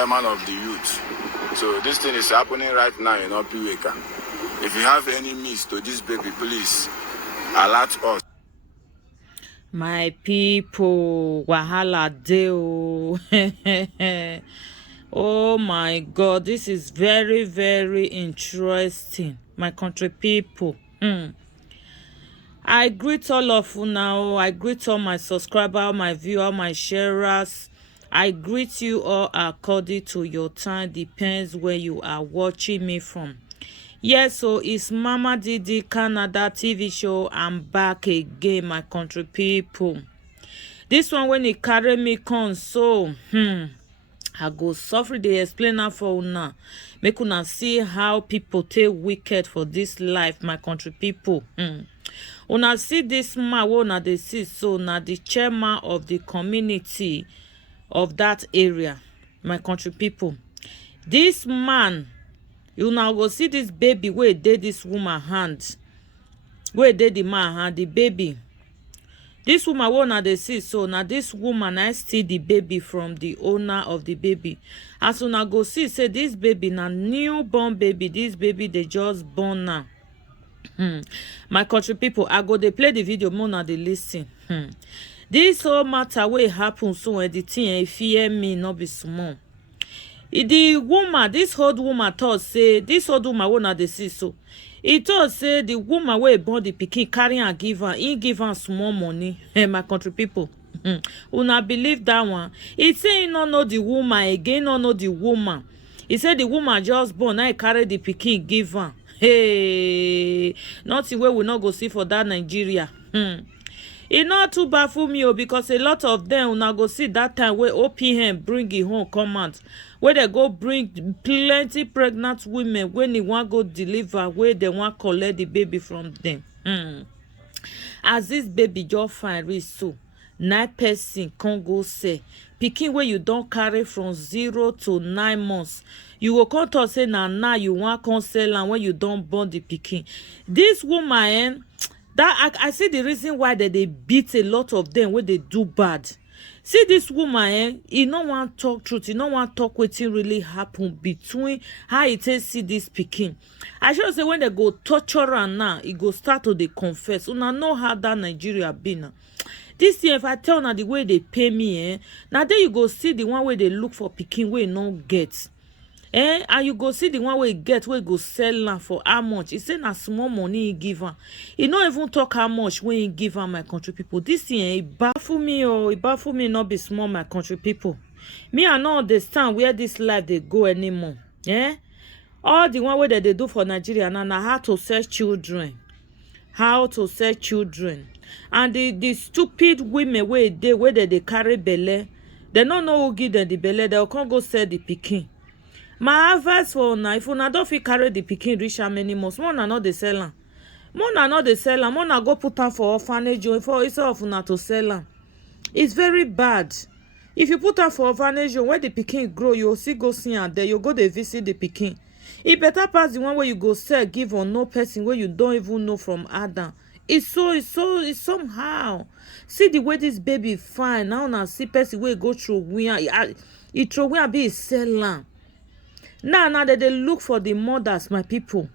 chairman of the youth. So this thing is happening right now in Opiweka. If you have any miss to this baby, please alert us. My people, wahala deo. Oh my God, this is very, very interesting. My country people. I greet all of you now. I greet all my subscribers, my viewers, my sharers. I greet you all according to your time. Depends where you are watching me from. Yes, so it's Mama Didi Canada TV show. I'm back again, my country people. This one when it carry me come, so I go suffer the explainer for una. Make una see how people take wicked for this life, my country people. Una see this man, una dey see so na the chairman of the community of that area, my country people. This man, you now go see this baby where did this woman hand, where did the man hand the baby. This woman wanna they see so now this woman I steal the baby from the owner of the baby. As una go see say this baby na newborn baby. This baby they just born now. My country people, I go they play the video more now they listen. This whole matter wey happen so when the thing fear me not be small. The woman, this old woman thought say this old woman wanna they see so. He thought say the woman wey born the pikin carry and give her, he give her small money. My country people, una believe that one? He say he no know the woman again, no know the woman. He said the woman just born, now he carry the pikin give her. Hey, nothing wey we not go see for that Nigeria. It not too bad for me because a lot of them una go see that time where OPM bring it home come out, where they go bring plenty pregnant women when they want go deliver, where they want collect the baby from them. As this baby just fine reach so, 9 person can go say pikin where you don't carry from 0 to 9 months. You will come to say now you want come sell and when you don't born the pikin. This woman that I see the reason why they beat a lot of them when they do bad. See this woman, he no want talk truth, he no want talk wetin really happen between how it is see this pikin. I should say when they go torture her now, he go start to they confess. Una know how that Nigeria be now. This thing, if I tell now the way they pay me, now there you go see the one way they look for pikin where no get. And you go see the one where get where go sell land for how much. He say na small money he give her. He not even talk how much when he give her, my country people. This thing it baffle me it baffle me not be small, my country people. Me I not understand where this life they go anymore. All the one way that they do for Nigeria now how to sell children. How to sell children. And the stupid women where they carry belle, they don't know who give them the belle, they'll come go sell the pikin. My advice for una, if una don't fit carry the pikin reach how many months, more na not the seller. More na not the seller, more na go put her for orphanage for instead of una to sell am. It's very bad. If you put her for orphanage where the pikin grow, you see go see her there, you go dey visit the pikin. It better pass the one where you go sell give on no person where you don't even know from Adam. It's somehow. See the way this baby fine. Now na see person where go through where it throw where be sell am. Now they look for the mothers, my people.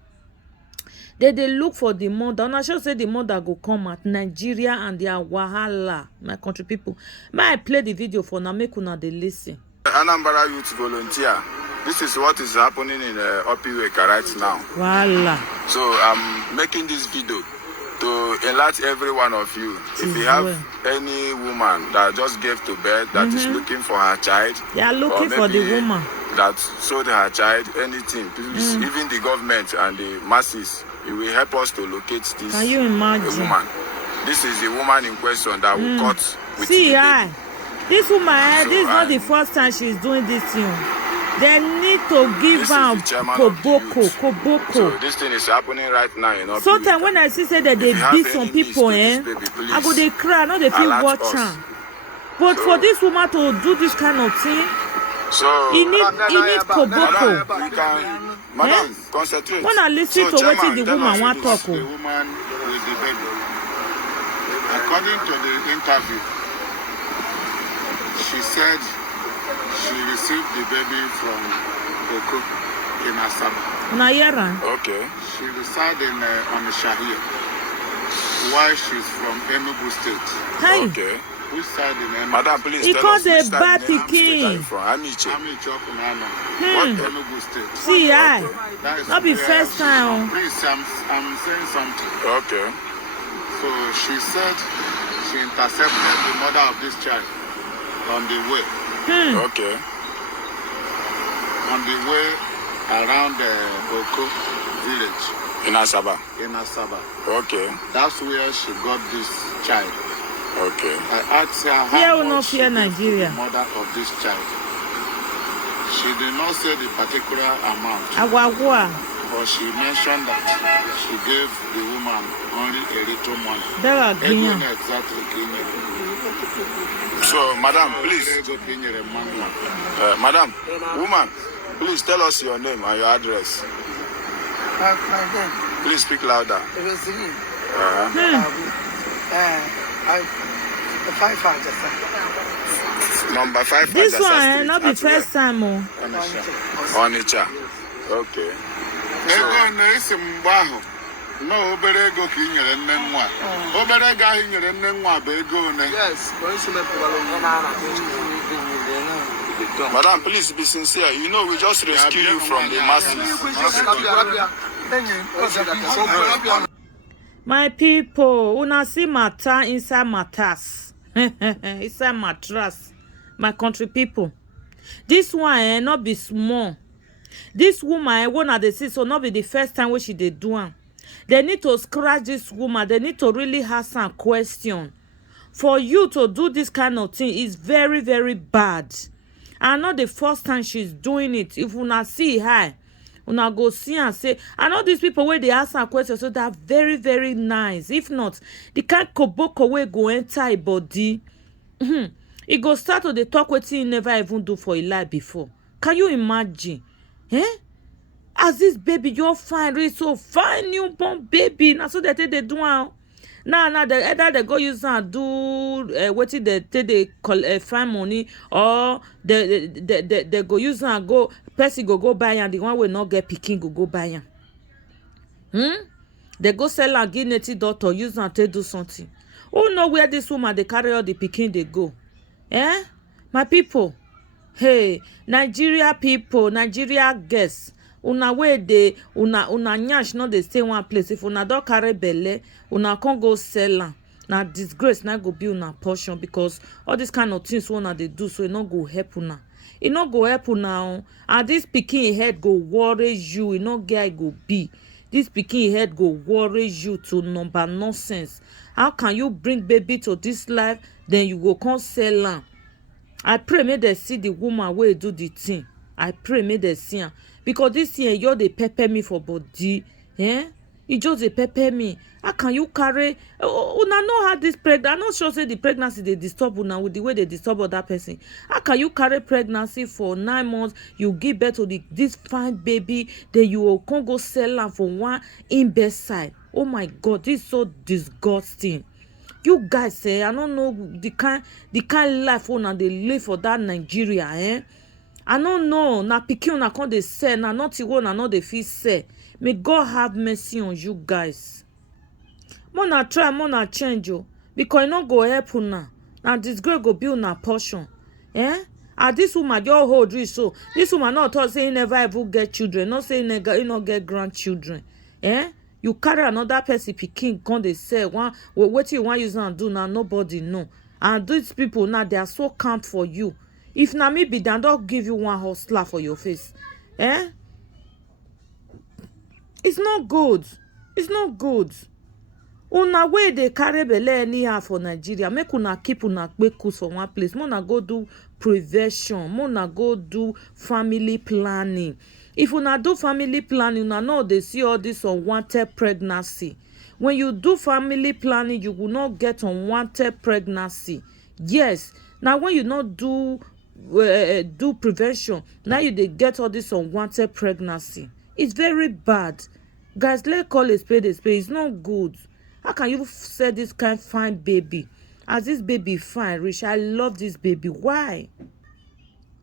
They look for the mother. And I should say the mother go come at Nigeria and their wahala, my country people. May I play the video for now? Make una they listen. Anambra Youth Volunteer. This is what is happening in Opiweka right now. Voila. So I'm making this video to alert every one of you. If you have any woman that just gave to birth that is looking for her child, they are looking for the woman that sold her child, anything, please, even the government and the masses, it will help us to locate this. Can you imagine? Woman. This is the woman in question that will cut with see, the baby. This woman, so, this is not the first time she's doing this thing. They need to give her koboko. So this thing is happening right now, you know. Sometimes when I see say that they beat some people, baby, I go they cry, not they feel watching. But so, for this woman to do this kind of thing, so he need koboko. Madam, concentrate. When I listen to what the woman want talk. The woman with the baby. According to the interview, she said She received the baby from Boko in Asaba. Na yara. Okay. She resides in Onitsha here, while she's from Enugu State. Hey. Okay. Which side in Enugu? Madam, please He tell called us which a side bad in Enugu state are you pikin. from. Amiche. Amiche Okunana. What? Enugu State. See, I. That is Not be where first she's time. from. Please, I'm saying something. Okay. So she said she intercepted the mother of this child on the way. Okay. On the way around the Boko village In Asaba. in Asaba. Okay. That's where she got this child. Okay. I asked her Fear how will not much she fear gave to Nigeria. the mother of this child. She did not say the particular amount, Agwagwa. but she mentioned that she gave the woman only a little money. There are Ego Guinea. na exactly Kenya. So, madam, please. Ego Kenya Emmanuel. Madam, woman, please tell us your name and your address. Please speak louder. Number 5. This Ajasa one, Street, not be at where? first time. Oh. Onitsha. Okay. Ego na-esi mgbe ahụ na obere ego ka ị nyere nne nwa. Obere ego ahụ ị nyere nne nwa bụ ego one. Madam, please be sincere. You know, we just rescue you from the masses. My people, una see matter inside matters. Inside mattress. My country people. This one not be small. This woman one of the see, so not be the first time when she dey do am. They need to scratch this woman. They need to really ask some question. For you to do this kind of thing is very, very bad. And not the first time she's doing it. If una see her, una go see and say, I know these people where they ask her questions, so they're very, very nice. If not, the kind koboko wey go enter a body. It go start to the talk wetin he never even do for a life before. Can you imagine? As this baby, you're fine, really so fine, newborn baby. Now so they take they do am. Now they either they go use and do wetin they take they find money, or they go use and go person go buy am. The one will not get pikin go buy am. They go sell and give native doctor use and take do something. Who know where this woman they carry all the pikin they go? My people. Hey, Nigeria people, Nigeria guests. Una way they una nyash not dey stay one place. If una don carry belle, una can't go sell am. Na disgrace na go be una portion, because all these kind of things una dey do, so e no go help una. E no go help una. And this pikin head go worry you. E no get how e go be. This pikin head go worry you to number nonsense. How can you bring baby to this life, then you go come sell am? I pray may they see the woman wey do the thing. I pray may they see am, because this year you dey pepper me for body. You just dey pepper me. How can you carry? Una know how this pregnant? I'm not sure say the pregnancy they disturb una with the way they disturb other person. How can you carry pregnancy for 9 months? You give birth to this fine baby, then you will come go sell am for one imbecile. Oh my God, this is so disgusting. You guys say I don't know the kind life una dey live for that Nigeria. I don't know. Na pikin una come dey sell, na nothing una no dey fit sell. May God have mercy on you guys. Mona try, mona change o, because e no go help una. Na disgrace go be una portion. And this woman just hold reach so. This woman not talk say he never even get children. Not say he no get grandchildren. You carry another person pikin come dey sell one. Wetin you wan use am do now? Nobody know. And these people now they are so camp for you. If na me be them, don't give you one hustler for your face. It's not good. It's not good. Una way they carry belle anyhow for Nigeria. Make una keep una kpeku for one place. Mona go do prevention. Mona go do family planning. If una do family planning, una know they see all this unwanted pregnancy. When you do family planning, you will not get unwanted pregnancy. Yes. Now when you not do prevention, now you they get all this unwanted pregnancy. It's very bad. Guys, let's call a spade a spade. It's not good. How can you say this kind fine baby? As this baby fine, rich, I love this baby. Why?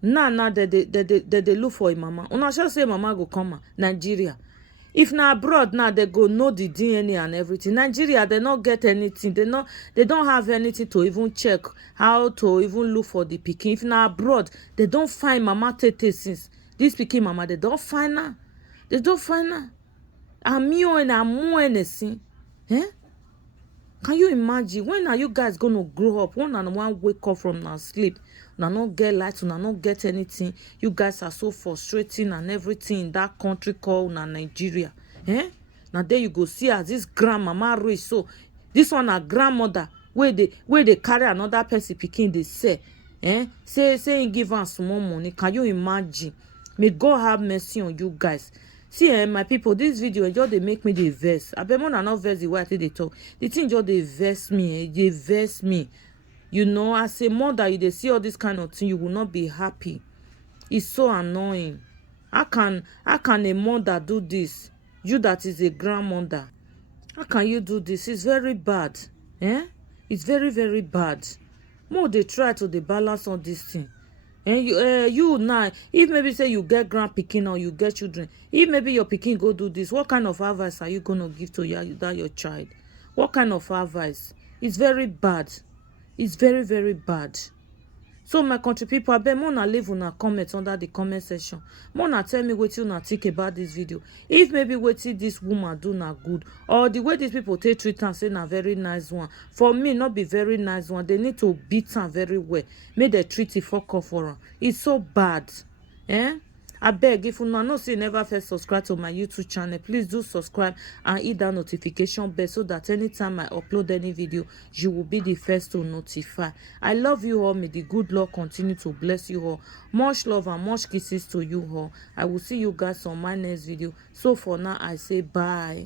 Now they look for a mama. Una sure say mama go come Nigeria. If na abroad now, they go know the DNA and everything. Nigeria, they not get anything. They don't have anything to even check how to even look for the pikin. If na abroad, they don't find mama tete since this pikin mama. They don't find her. They don't find her. Amio and amu anything. Eh? Can you imagine? When are you guys gonna grow up? One and one wake up from our sleep. Una not get light, una not get anything. You guys are so frustrating and everything in that country called Nigeria. Eh? Now there you go see as this grandmama race. So this one a grandmother where they carry another person pikin they say. Say give am small money. Can you imagine? May God have mercy on you guys. See, my people, this video just they make me the verse. I bet more than not verse the way I think they talk. The thing just they verse me, they verse me. You know, as a mother, you they see all this kind of thing, you will not be happy. It's so annoying. How can a mother do this? You that is a grandmother. How can you do this? It's very bad. It's very, very bad. More they try to balance on this thing. And you now, if maybe say you get grand pikin or you get children, if maybe your pikin go do this, what kind of advice are you gonna give to your child? What kind of advice? It's very bad. It's very, very bad. So my country people, I bet more na leave una comment under the comment section. More na tell me what you na think about this video. If maybe what this woman do na good, or the way these people take treat and say na very nice one. For me, not be very nice one. They need to beat her very well. Make the treat it fuck off for her. It's so bad. I beg, if you know say never first subscribe to my YouTube channel, please do subscribe and hit that notification bell so that anytime I upload any video, you will be the first to notify. I love you all. May the good Lord continue to bless you all. Much love and much kisses to you all. I will see you guys on my next video. So for now, I say bye.